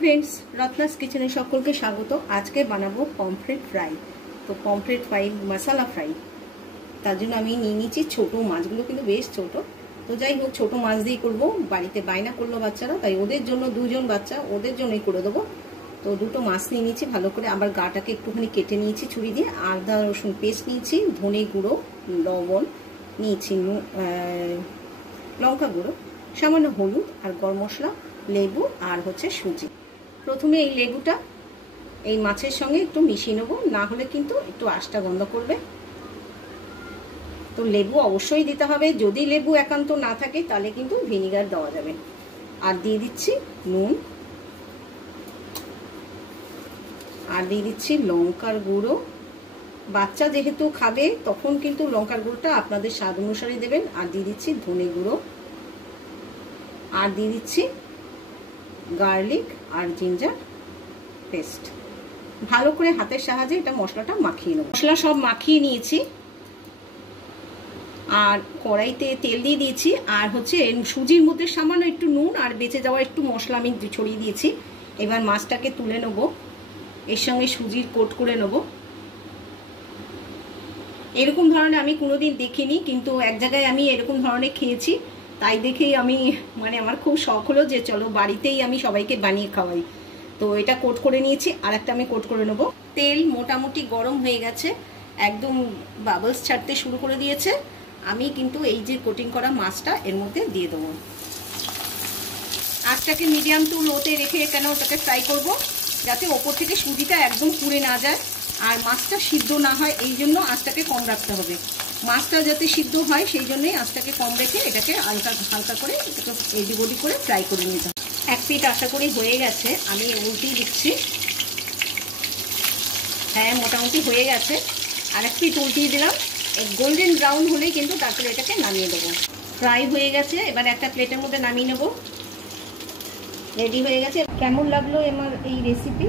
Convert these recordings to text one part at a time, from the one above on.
Friends, Ratna's কিচেনে সকলকে স্বাগত। আজকে বানাবো পমফ্রেট ফ্রাই। তো পমফ্রেট ফ্রাই মশলা ফ্রাই, তার জন্য আমি নিয়ে নিচ্ছি ছোটো মাছগুলো, কিন্তু বেশ ছোট। তো যাই হোক, ছোটো মাছ দিয়েই করবো। বাড়িতে বায়না করলো বাচ্চারা, তাই ওদের জন্য, দুজন বাচ্চা, ওদের জন্যই করে দেবো। তো দুটো মাছ নিয়ে নিচ্ছি ভালো করে, আবার গাটাকে একটুখানি কেটে নিয়েছি ছুরি দিয়ে। আদা রসুন পেস্ট নিয়েছি, ধনে গুঁড়ো, লবণ নিয়েছি, লঙ্কা গুঁড়ো, সামান্য হলুদ আর গরম মশলা, লেবু আর হচ্ছে সুজি। প্রথমে এই লেবুটা এই মাছের সঙ্গে একটু মিশিয়ে নেবো, না হলে কিন্তু একটু আঁশটা গন্ধ করবে। তো লেবু অবশ্যই দিতে হবে, যদি লেবু একান্ত না থাকে তাহলে কিন্তু ভিনিগার দেওয়া যাবে। আর দিয়ে দিচ্ছি নুন, আর দিয়ে দিচ্ছি লঙ্কার গুঁড়ো। বাচ্চা যেহেতু খাবে তখন কিন্তু লঙ্কার গুঁড়োটা আপনাদের স্বাদ অনুসারে দেবেন। আর দিয়ে দিচ্ছি ধনে গুঁড়ো, আর দিয়ে দিচ্ছি গার্লিক আর জিঞ্জার পেস্ট। ভালো করে হাতের সাহায্যে এটা মশলাটা মাখিয়ে নেব। মশলা সব মাখিয়ে নিয়েছি, আর কড়াইতে তেল দিয়ে দিয়েছি। আর হচ্ছে সুজির মধ্যে সামান্য একটু নুন আর বেঁচে যাওয়া একটু মশলা আমি ছড়িয়ে দিয়েছি। এবার মাছটাকে তুলে নেব, এর সঙ্গে সুজির কোট করে নেব। এরকম ধরনের আমি কোনোদিন দেখিনি, কিন্তু এক জায়গায় আমি এরকম ধরনের খেয়েছি, তাই দেখেই আমি আমার খুব শখ হলো যে চলো বাড়িতেই আমি সবাইকে বানিয়ে খাওয়াই। তো এটা কোট করে নিয়েছি, আর একটা আমি কোট করে নেব। তেল মোটামুটি গরম হয়ে গেছে, একদম বাবলস ছাড়তে শুরু করে দিয়েছে। আমি কিন্তু এই যে কোটিং করা মাছটা এর মধ্যে দিয়ে দেবো। আঁচটাকে মিডিয়াম টু লোতে রেখে কেন ওটাকে ফ্রাই করব, যাতে ওপর থেকে সুজিটা একদম পুড়ে না যায় আর মাছটা সিদ্ধ না হয়, এই জন্য আঁচটাকে কম রাখতে হবে। মাছটা যাতে সিদ্ধ হয় সেই জন্যই আঁচটাকে কম রেখে এটাকে হালকা হালকা করে এদিক ওদিক করে ফ্রাই করে নিতে হবে। এক পিঠ আশা করি হয়ে গেছে, আমি উল্টিয়ে দিচ্ছি। হ্যাঁ, মোটামুটি হয়ে গেছে। আর এক পিঠ উল্টিয়ে দিলাম। গোল্ডেন ব্রাউন হলেই কিন্তু তারপরে এটাকে নামিয়ে দেবো। ফ্রাই হয়ে গেছে, এবার একটা প্লেটের মধ্যে নামিয়ে নেব। রেডি হয়ে গেছে। কেমন লাগলো আমার এই রেসিপি?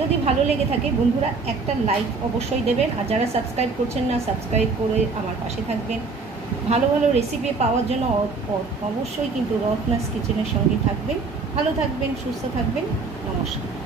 যদি ভালো লেগে থাকে বন্ধুরা একটা লাইক অবশ্যই দেবেন, আর যারা সাবস্ক্রাইব করছেন না সাবস্ক্রাইব করে আমার পাশে থাকবেন। ভালো ভালো রেসিপি পাওয়ার জন্য অবশ্যই কিন্তু রত্নাস কিচেনের সঙ্গে থাকবেন। ভালো থাকবেন, সুস্থ থাকবেন। নমস্কার।